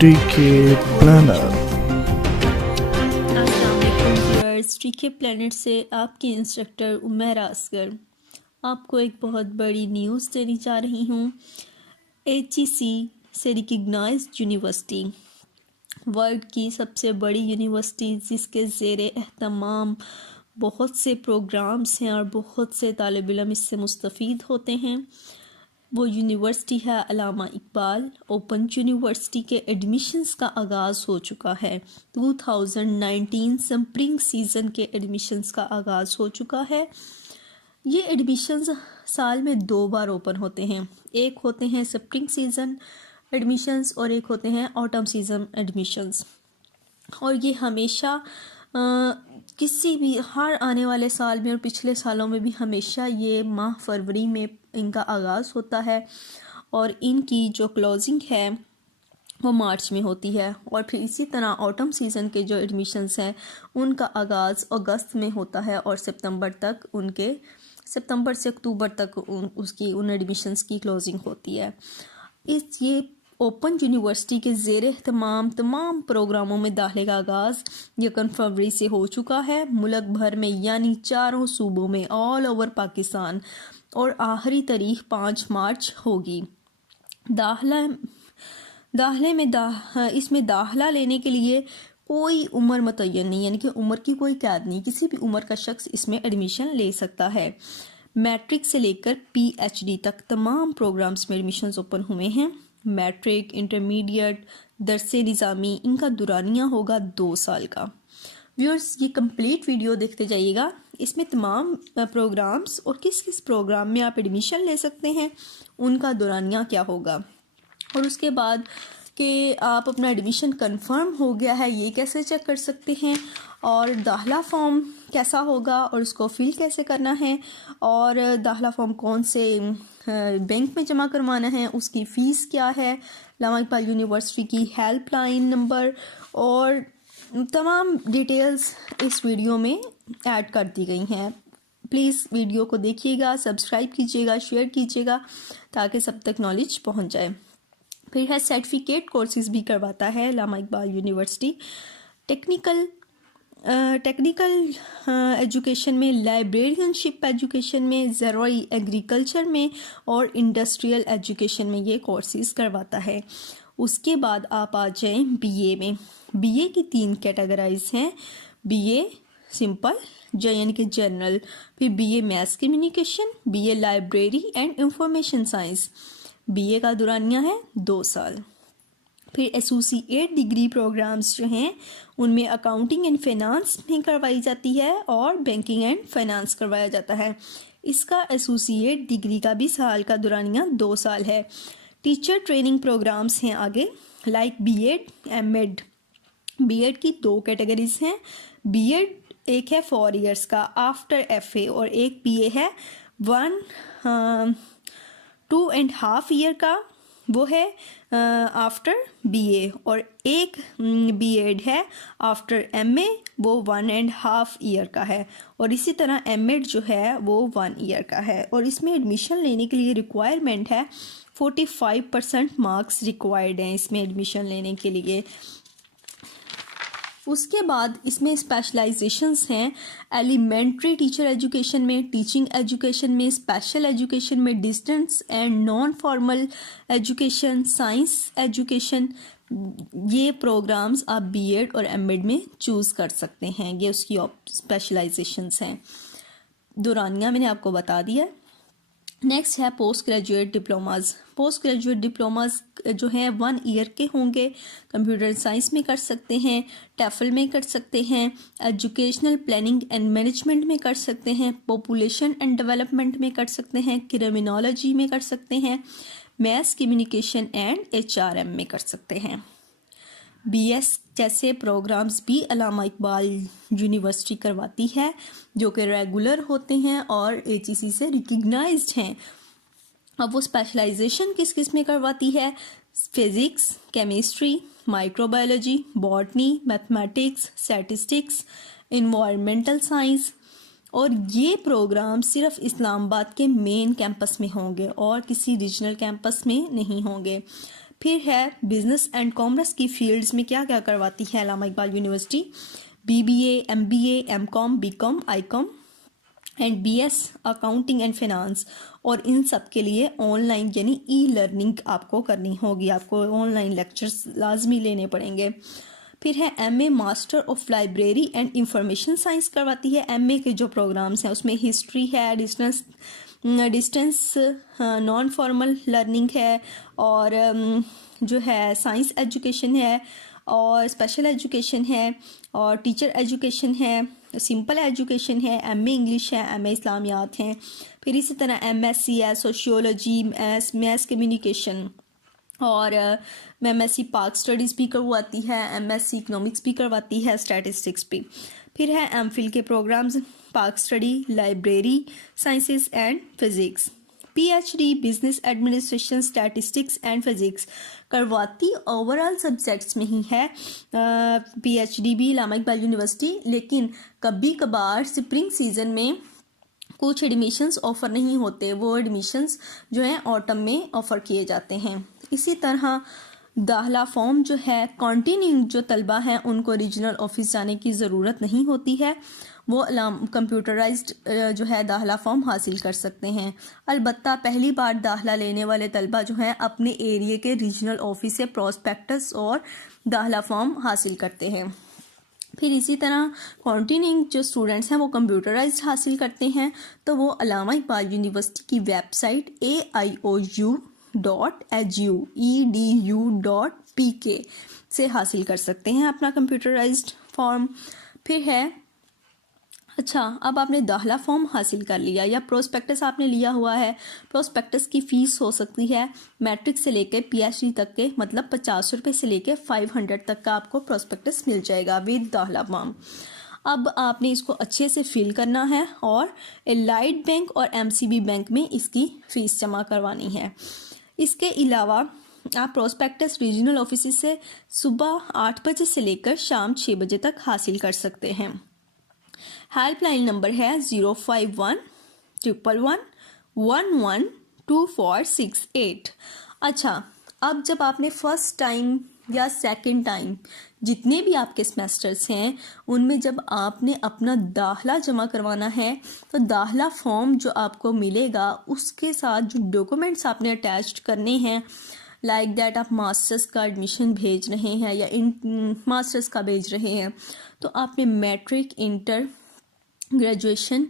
DK planner. DK planet से आपके instructor Umair Asghar आपको एक बहुत बड़ी न्यूज़ देने जा रही हूँ। HEC से रिकग्नाइज्ड यूनिवर्सिटी, वर्ल्ड की सबसे बड़ी यूनिवर्सिटी जिसके ज़ेरे एहतमाम बहुत से प्रोग्राम्स हैं और बहुत से तालिब इल्म इससे मुस्तफ़ीद होते हैं, वो यूनिवर्सिटी है अल्लामा इकबाल ओपन यूनिवर्सिटी के एडमिशन्स का आगाज़ हो चुका है। 2019 स्प्रिंग सीज़न के एडमिशन्स का आगाज़ हो चुका है। ये एडमिशन्स साल में 2 बार ओपन होते हैं, एक होते हैं स्प्रिंग सीज़न एडमिशन्स और एक होते हैं ऑटम सीज़न एडमिशन्स। और ये हमेशा किसी भी हर आने वाले साल में और पिछले सालों में भी हमेशा ये माह फरवरी में इनका आगाज़ होता है और इनकी जो क्लोजिंग है वो मार्च में होती है। और फिर इसी तरह ऑटम सीज़न के जो एडमिशन्स हैं उनका आगाज़ अगस्त में होता है और सितंबर से अक्टूबर तक उन एडमिशन्स की क्लोजिंग होती है। ये ओपन यूनिवर्सिटी के ज़ेरे तमाम प्रोग्रामों में दाखिले का आगाज़ 1 फरवरी से हो चुका है मुल्क भर में, यानी 4 सूबों में ऑल ओवर पाकिस्तान, और आखिरी तारीख 5 मार्च होगी। इसमें दाखिला लेने के लिए कोई उम्र मुतय्यन नहीं, यानी कि उम्र की कोई कैद नहीं, किसी भी उम्र का शख्स इसमें एडमिशन ले सकता है। मैट्रिक से लेकर PhD तक तमाम प्रोग्राम्स में एडमिशन्स ओपन हुए हैं। मैट्रिक, इंटरमीडिएट, दरसे निज़ामी, इनका दुरानिया होगा 2 साल का। व्यूअर्स, ये कंप्लीट वीडियो देखते जाइएगा, इसमें तमाम प्रोग्राम्स और किस किस प्रोग्राम में आप एडमिशन ले सकते हैं उनका दुरानिया क्या होगा, और उसके बाद कि आप अपना एडमिशन कंफर्म हो गया है ये कैसे चेक कर सकते हैं, और दाखिला फॉर्म कैसा होगा और उसको फिल कैसे करना है, और दाखिला फॉर्म कौन से बैंक में जमा करवाना है, उसकी फ़ीस क्या है, अल्लामा इकबाल यूनिवर्सिटी की हेल्पलाइन नंबर और तमाम डिटेल्स इस वीडियो में ऐड कर दी गई हैं। प्लीज़ वीडियो को देखिएगा, सब्सक्राइब कीजिएगा, शेयर कीजिएगा ताकि सब तक नॉलेज पहुंच जाए। फिर है सर्टिफिकेट कोर्सेज भी करवाता है Allama Iqbal university. Technical education में, लाइब्रेरियनशिप एजुकेशन में, ज़रूरी एग्रीकल्चर में और इंडस्ट्रियल एजुकेशन में ये कोर्सेज करवाता है। उसके बाद आप आ जाएं BA में। BA की 3 कैटेगराइज हैं, BA सिंपल यानी कि जनरल, फिर BA maths communication, BA library and information science. BA का दुरानिया है 2 साल। फिर एसोसिएट डिग्री प्रोग्राम्स जो हैं उनमें अकाउंटिंग एंड फाइनेंस में करवाई जाती है और बैंकिंग एंड फाइनेंस करवाया जाता है। इसका एसोसिएट डिग्री का भी साल का दुरानिया 2 साल है। टीचर ट्रेनिंग प्रोग्राम्स हैं आगे, लाइक B.Ed, M.Ed। B.Ed की 2 कैटेगरीज हैं। B.Ed एक है 4 इयर्स का आफ्टर FA और एक BA है 2.5 ईयर का, वो है आफ्टर BA, और एक B.Ed है आफ्टर MA, वो 1.5 ईयर का है, और इसी तरह M.Ed जो है वो 1 ईयर का है। और इसमें एडमिशन लेने के लिए रिक्वायरमेंट है 45% मार्क्स रिक्वायर्ड हैं इसमें एडमिशन लेने के लिए। उसके बाद इसमें स्पेशलाइजेशंस हैं एलिमेंट्री टीचर एजुकेशन में, टीचिंग एजुकेशन में, स्पेशल एजुकेशन में, distance and non formal education, science education. ये प्रोग्राम्स आप B.Ed और M.Ed में चूज़ कर सकते हैं, ये उसकी स्पेशलाइजेशंस हैं। दुरानिया मैंने आपको बता दिया। नेक्स्ट है post graduate diplomas. Post graduate diplomas जो हैं 1 ईयर के होंगे। कंप्यूटर साइंस में कर सकते हैं, टैफल में कर सकते हैं, एजुकेशनल प्लानिंग एंड मैनेजमेंट में कर सकते हैं, पॉपुलेशन एंड डेवलपमेंट में कर सकते हैं, क्रिमिनोलॉजी में कर सकते हैं, मैस कम्युनिकेशन एंड HRM में कर सकते हैं। BS जैसे प्रोग्राम्स भी अल्लामा इकबाल यूनिवर्सिटी करवाती है जो कि रेगुलर होते हैं और HEC से रिकग्नाइज्ड हैं। अब वो स्पेशलाइजेशन किस किस में करवाती है? Physics, chemistry, microbiology, botany, mathematics, statistics, environmental science और ये प्रोग्राम सिर्फ इस्लामाबाद के मेन कैंपस में होंगे और किसी रीजनल कैंपस में नहीं होंगे। फिर है बिजनेस एंड कॉमर्स की फील्ड्स में क्या क्या करवाती है Allama Iqbal university. BBA, MBA, MCOM, BCOM, ICOM and BS accounting and finance. और इन सब के लिए ऑनलाइन यानी ई-लर्निंग आपको करनी होगी, आपको ऑनलाइन लेक्चर्स लाजमी लेने पड़ेंगे। फिर है MA master of library and information science करवाती है। MA के जो प्रोग्राम्स हैं उसमें हिस्ट्री है, डिस्टेंस नॉन फॉर्मल लर्निंग है, और जो है साइंस एजुकेशन है, और स्पेशल एजुकेशन है, और टीचर एजुकेशन है, सिंपल एजुकेशन है, MA इंग्लिश है, MA इस्लामियात हैं। फिर इसी तरह MSc है सोशियोलॉजी, मैथ्स कम्युनिकेशन, और MSc पार्क स्टडीज़ भी करवाती है, MSc इकोनॉमिक्स भी करवाती है, स्टैटिस्टिक्स भी। फिर है MPhil के programs park study, library sciences and physics. PhD business administration, statistics and physics करवाती ओवरऑल सब्जेक्ट्स में ही है PhD भी अल्लामा इकबाल यूनिवर्सिटी। लेकिन कभी कभार स्प्रिंग सीजन में कुछ एडमिशन्स ऑफ़र नहीं होते, वो एडमिशन्स जो हैं ऑटम में ऑफ़र किए जाते हैं। इसी तरह दाखिला फॉर्म जो है कॉन्टिन्यूइंग जो तलबा हैं उनको रीजनल ऑफिस जाने की ज़रूरत नहीं होती है, वो कंप्यूटराइज्ड जो है दाखिला फॉर्म हासिल कर सकते हैं। अलबत्ता पहली बार दाखिला लेने वाले तलबा जो हैं अपने एरिया के रीजनल ऑफिस से प्रोस्पेक्टस और दाखिला फॉर्म हासिल करते हैं। फिर इसी तरह कॉन्टिन्यूइंग जो स्टूडेंट्स हैं वो कंप्यूटराइज्ड हासिल करते हैं, तो वो अल्लामा इकबाल यूनिवर्सिटी की वेबसाइट aiou.edu.pk से हासिल कर सकते हैं अपना कंप्यूटराइज्ड फॉर्म। फिर है अच्छा, अब आपने दाखिला फॉर्म हासिल कर लिया या प्रोस्पेक्टस आपने लिया हुआ है। प्रोस्पेक्टस की फ़ीस हो सकती है मैट्रिक से लेके PhD तक के, मतलब 50 रुपये से लेके 500 तक का आपको प्रोस्पेक्टस मिल जाएगा विद दाखिला फॉर्म। अब आपने इसको अच्छे से फिल करना है और एलाइड बैंक और MCB बैंक में इसकी फ़ीस जमा करवानी है। इसके अलावा आप प्रोस्पेक्टस रीजनल ऑफिस से सुबह 8 बजे से लेकर शाम 6 बजे तक हासिल कर सकते हैं। हेल्पलाइन नंबर है 05111112468। अच्छा, अब जब आपने फर्स्ट टाइम या सेकंड टाइम जितने भी आपके सेमेस्टर्स हैं उनमें जब आपने अपना दाखिला जमा करवाना है तो दाखिला फॉर्म जो आपको मिलेगा उसके साथ जो डॉक्यूमेंट्स आपने अटैच करने हैं, लाइक दैट आप मास्टर्स का एडमिशन भेज रहे हैं या मास्टर्स का भेज रहे हैं, तो आपने मैट्रिक, इंटर, ग्रेजुएशन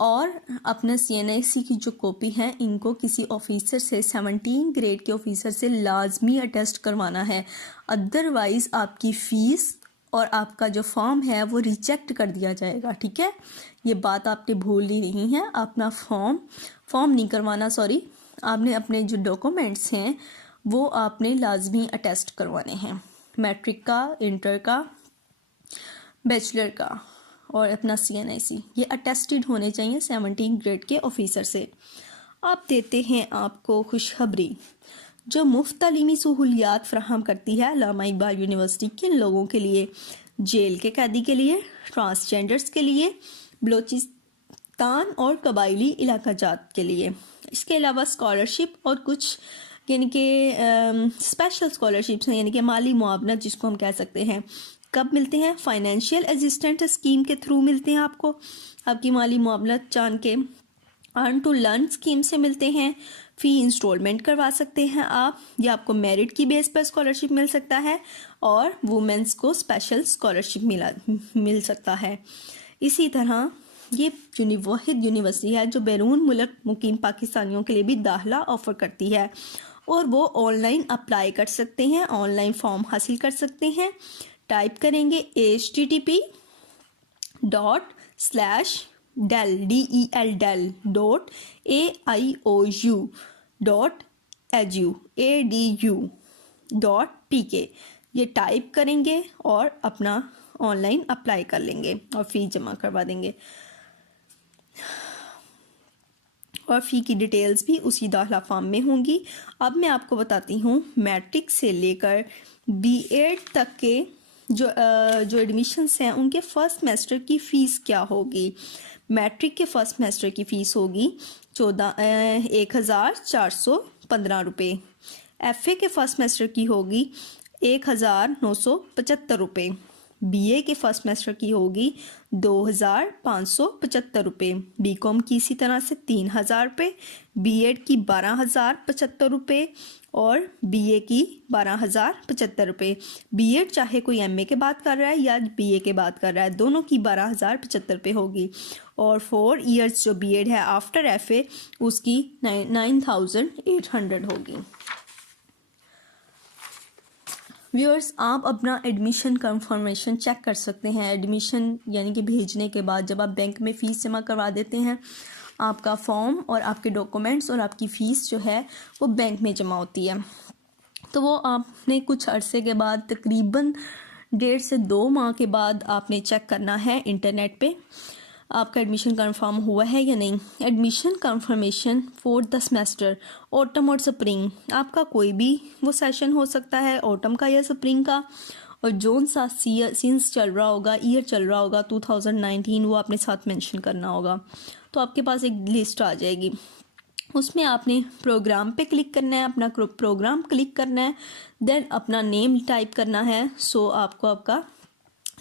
और अपना CNIC की जो कॉपी है इनको किसी ऑफिसर से 17 ग्रेड के ऑफिसर से लाजमी अटेस्ट करवाना है। अदरवाइज़ आपकी फ़ीस और आपका जो फॉर्म है वो रिजेक्ट कर दिया जाएगा। ठीक है, ये बात आपने भूलनी नहीं है। अपना फॉर्म नहीं करवाना, सॉरी, आपने अपने जो डॉक्यूमेंट्स हैं वो आपने लाजमी अटेस्ट करवाने हैं, मैट्रिक का, इंटर का, बैचलर का और अपना CNIC, ये अटेस्टेड होने चाहिए 17 ग्रेड के ऑफिसर से। आप देते हैं आपको खुशखबरी जो मुफ्त तालीमी सहूलियात फ्राहम करती है अल्लामा इकबाल यूनिवर्सिटी किन लोगों के लिए, जेल के कैदी के लिए, ट्रांसजेंडर्स के लिए, बलोचिस्तान और कबायली इलाका जात के लिए। इसके अलावा स्कॉलरशिप और कुछ यानी कि स्पेशल स्कॉलरशिप्स हैं, यानी कि माली मुआवना जिसको हम कह सकते हैं। कब मिलते हैं? फाइनेंशियल असिस्टेंट स्कीम के थ्रू मिलते हैं आपको, आपकी माली मुआवनत जान के। अर्न टू लर्न स्कीम से मिलते हैं। फ़ी इंस्टॉलमेंट करवा सकते हैं आप, या आपको मेरिट की बेस पर स्कॉलरशिप मिल सकता है, और वुमेंस को स्पेशल स्कॉलरशिप मिल सकता है। इसी तरह ये वाहिद यूनिवर्सिटी है जो बैरून मुल्क मुकीम पाकिस्तानियों के लिए भी दाखिला ऑफ़र करती है, और वो ऑनलाइन अप्लाई कर सकते हैं, ऑनलाइन फॉर्म हासिल कर सकते हैं। टाइप करेंगे http://del.aiou.edu.pk, ये टाइप करेंगे और अपना ऑनलाइन अप्लाई कर लेंगे और फ़ी जमा करवा देंगे, और फ़ी की डिटेल्स भी उसी दाखिला फॉर्म में होंगी। अब मैं आपको बताती हूँ मैट्रिक से लेकर B.Ed तक के जो एडमिशन्स हैं उनके फर्स्ट सेमेस्टर की फ़ीस क्या होगी। मैट्रिक के फर्स्ट सेमेस्टर की फ़ीस होगी 14,415 रुपये। FA के फर्स्ट सेमेस्टर की होगी 1,975 रुपये। BA के फर्स्ट सेमेस्टर की होगी 2,575 रुपये। BCom की इसी तरह से 3,000 रुपये। BEd की 12,075 रुपये और BA की 12,075 रुपये। BEd चाहे कोई MA के बाद कर रहा है या BA के बाद कर रहा है, दोनों की 12,075 रुपये होगी। और 4 इयर्स जो BEd है आफ्टर FA उसकी 9,800 होगी। व्यूअर्स, आप अपना एडमिशन कंफर्मेशन चेक कर सकते हैं। एडमिशन यानी कि भेजने के बाद जब आप बैंक में फ़ीस जमा करवा देते हैं, आपका फॉर्म और आपके डॉक्यूमेंट्स और आपकी फ़ीस जो है वो बैंक में जमा होती है। तो वो आपने कुछ अरसे के बाद तकरीबन 1.5 से 2 माह के बाद आपने चेक करना है इंटरनेट पे आपका एडमिशन कंफर्म हुआ है या नहीं। Admission confirmation for the semester autumn और स्प्रिंग, आपका कोई भी वो सेशन हो सकता है, ऑटम का या स्प्रिंग का, और जोन सा सीन्स चल रहा होगा, ईयर चल रहा होगा 2019, वो आपने साथ मेंशन करना होगा। तो आपके पास एक लिस्ट आ जाएगी, उसमें आपने प्रोग्राम पे क्लिक करना है, अपना प्रोग्राम क्लिक करना है, देन अपना नेम टाइप करना है। सो आपको आपका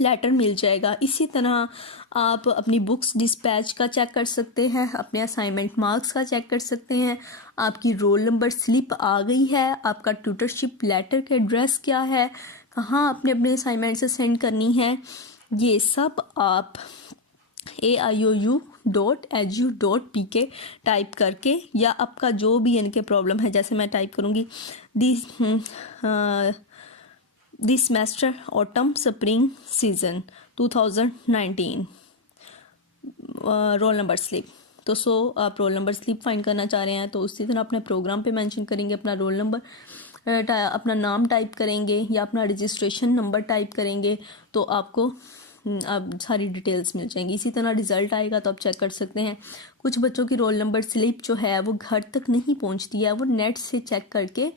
लेटर मिल जाएगा। इसी तरह आप अपनी बुक्स डिस्पैच का चेक कर सकते हैं, अपने असाइनमेंट मार्क्स का चेक कर सकते हैं, आपकी रोल नंबर स्लिप आ गई है, आपका ट्यूटरशिप लेटर का एड्रेस क्या है, कहाँ आपने अपने असाइनमेंट से सेंड करनी है, ये सब आप aiou.edu.pk टाइप करके, या आपका जो भी इनके प्रॉब्लम है, जैसे मैं टाइप करूँगी this semester autumn spring season 2019 roll number slip. तो आप रोल नंबर स्लिप फाइंड करना चाह रहे हैं तो उसी तरह अपने प्रोग्राम पे मेंशन करेंगे, अपना रोल नंबर अपना नाम टाइप करेंगे या अपना रजिस्ट्रेशन नंबर टाइप करेंगे, तो आपको अब सारी डिटेल्स मिल जाएंगी। इसी तरह रिज़ल्ट आएगा तो आप चेक कर सकते हैं। कुछ बच्चों की रोल नंबर स्लिप जो है वो घर तक नहीं पहुंचती है, वो नेट से चेक करके,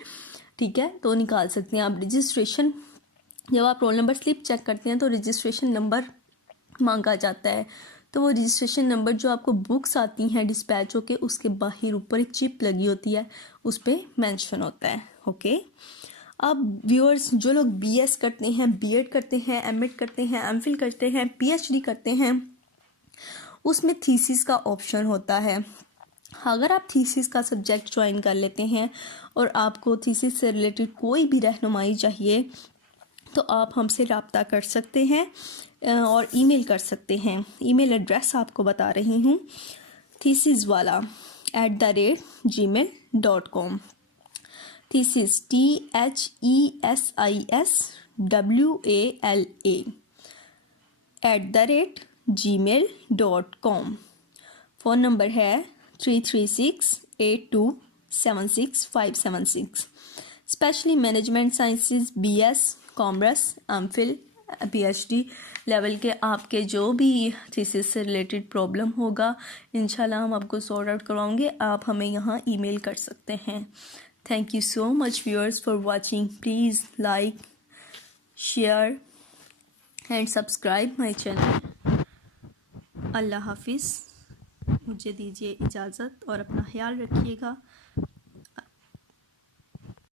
ठीक है, तो निकाल सकते हैं आप। रजिस्ट्रेशन, जब आप रोल नंबर स्लिप चेक करते हैं तो रजिस्ट्रेशन नंबर मांगा जाता है, तो वो रजिस्ट्रेशन नंबर जो आपको बुक्स आती हैं डिस्पैच होके, उसके बाहर ऊपर एक चिप लगी होती है, उस पर मेंशन होता है। ओके, अब व्यूअर्स, जो लोग BS करते हैं, B.Ed करते हैं, M.Ed करते हैं, M.Phil करते हैं, PhD करते हैं, उसमें थीसिस का ऑप्शन होता है। अगर आप थीसिस का सब्जेक्ट ज्वाइन कर लेते हैं और आपको थीसिस से रिलेटेड कोई भी रहनुमाई चाहिए तो आप हमसे रब्ता कर सकते हैं और ईमेल कर सकते हैं। ईमेल एड्रेस आपको बता रही हूँ, thesiswala@gmail.com। Thesis THESISWALA@gmail.com। Phone number है 33682765576। Specially management sciences, BS, commerce, M.Phil, PhD level के आपके जो भी थीसिस से रिलेटेड प्रॉब्लम होगा, इंशाल्लाह हम आपको सॉर्ट आउट करवाएंगे। आप हमें यहाँ ईमेल कर सकते हैं। Thank you so much viewers for watching. Please like, share and subscribe my channel. अल्लाह हाफिज़, मुझे दीजिए इजाज़त और अपना ख्याल रखिएगा।